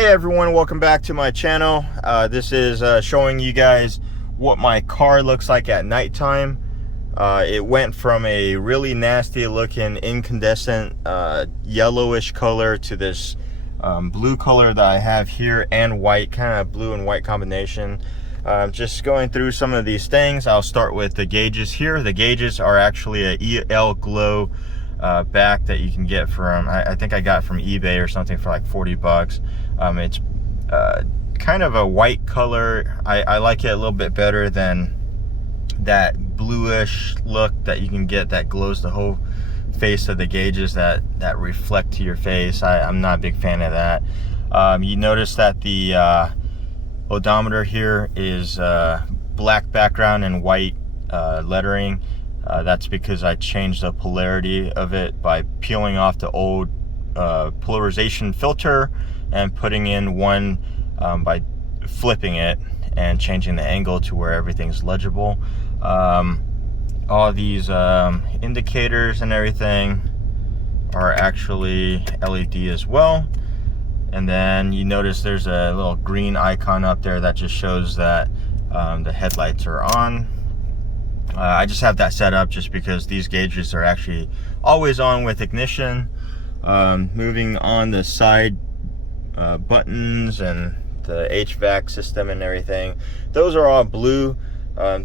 Hey everyone, welcome back to my channel. This is showing you guys what my car looks like at nighttime. It went from a really nasty looking incandescent yellowish color to this blue color that I have here, and white, kind of blue and white combination. Just going through some of these things. I'll start with the gauges here. The gauges are actually a EL Glow back that you can get from, I think I got from eBay or something for like 40 bucks. It's kind of a white color. I like it a little bit better than that bluish look that you can get that glows the whole face of the gauges that reflect to your face. I'm not a big fan of that. You notice that the odometer here is black background and white lettering. That's because I changed the polarity of it by peeling off the old polarization filter and putting in one by flipping it and changing the angle to where everything's legible. All these indicators and everything are actually LED as well. And then you notice there's a little green icon up there that just shows that the headlights are on. I just have that set up just because these gauges are actually always on with ignition. Moving on, the side buttons and the HVAC system and everything, those are all blue.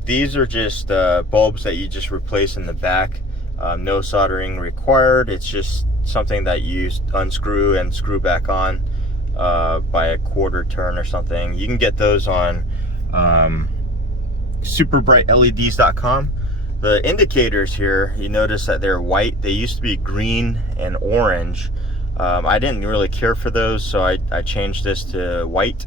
These are just bulbs that you just replace in the back. No soldering required. It's just something that you unscrew and screw back on by a quarter turn or something. You can get those on superbrightleds.com. The indicators here, you notice that they're white. They used to be green and orange. I didn't really care for those, so I changed this to white.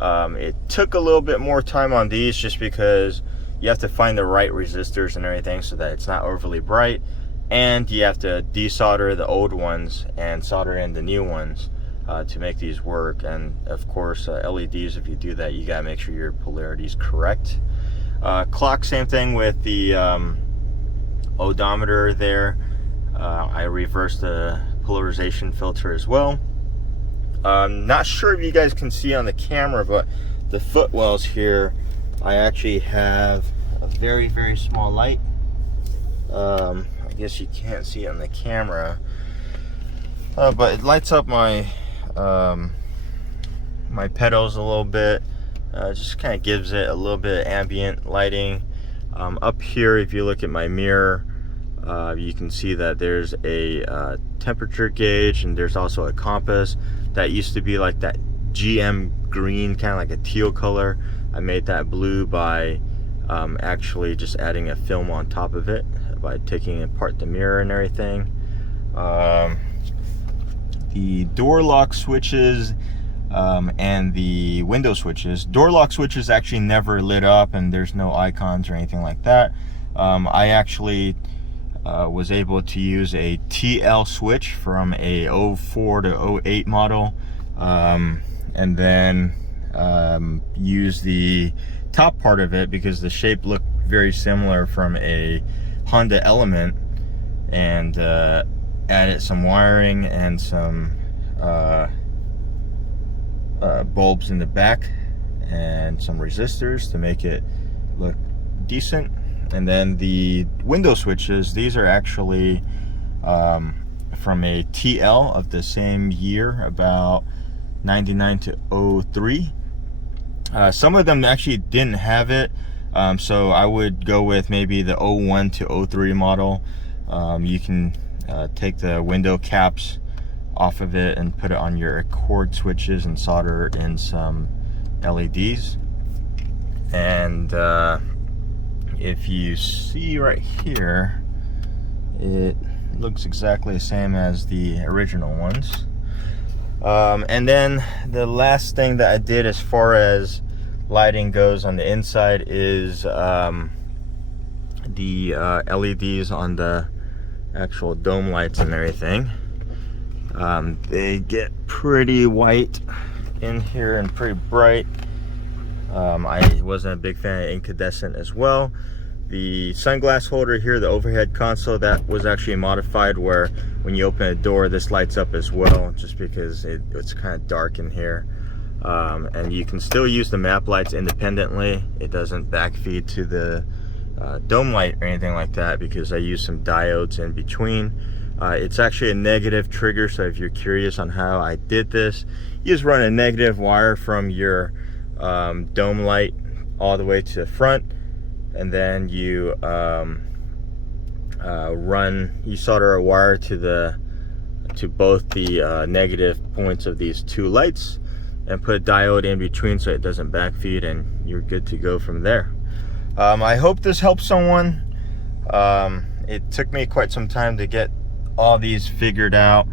It took a little bit more time on these just because you have to find the right resistors and everything so that it's not overly bright, and you have to desolder the old ones and solder in the new ones to make these work. And of course, LEDs, if you do that, you gotta make sure your polarity is correct. Clock, same thing with the odometer there. I reversed the polarization filter as well. Not sure if you guys can see on the camera, but the footwells here, I actually have a very, very small light. I guess you can't see it on the camera, but it lights up my my pedals a little bit. Just kind of gives it a little bit of ambient lighting. Up here, if you look at my mirror, you can see that there's a temperature gauge, and there's also a compass that used to be like that GM green, kind of like a teal color. I made that blue by actually just adding a film on top of it by taking apart the mirror and everything. The door lock switches and the window switches. Door lock switches actually never lit up, and there's no icons or anything like that. I actually was able to use a TL switch from a 04 to 08 model, and then use the top part of it because the shape looked very similar from a Honda Element, and added some wiring and some bulbs in the back and some resistors to make it look decent. And then the window switches, these are actually from a TL of the same year, about 99 to 03. Some of them actually didn't have it, so I would go with maybe the 01 to 03 model. You can take the window caps off of it and put it on your Accord switches and solder in some LEDs. And if you see right here, it looks exactly the same as the original ones. And then the last thing that I did as far as lighting goes on the inside is the LEDs on the actual dome lights and everything. They get pretty white in here and pretty bright. I wasn't a big fan of incandescent as well. The sunglass holder here, the overhead console, that was actually modified where when you open a door, this lights up as well, just because it's kind of dark in here. And you can still use the map lights independently. It doesn't backfeed to the dome light or anything like that because I use some diodes in between. It's actually a negative trigger, so if you're curious on how I did this, you just run a negative wire from your dome light all the way to the front, and then you solder a wire to both the negative points of these two lights and put a diode in between so it doesn't backfeed, and you're good to go from there. I hope this helps someone. It took me quite some time to get all these figured out,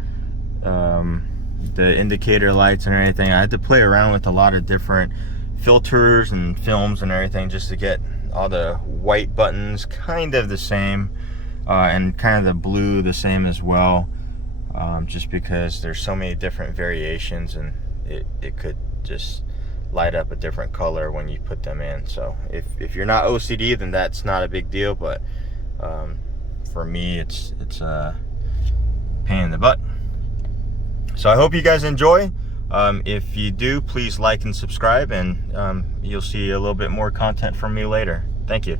the indicator lights and everything. I had to play around with a lot of different filters and films and everything just to get all the white buttons kind of the same, and kind of the blue the same as well, just because there's so many different variations, and it could just light up a different color when you put them in. So if you're not OCD, then that's not a big deal, but for me it's a pain in the butt. So I hope you guys enjoy. If you do, please like and subscribe, and you'll see a little bit more content from me later. Thank you.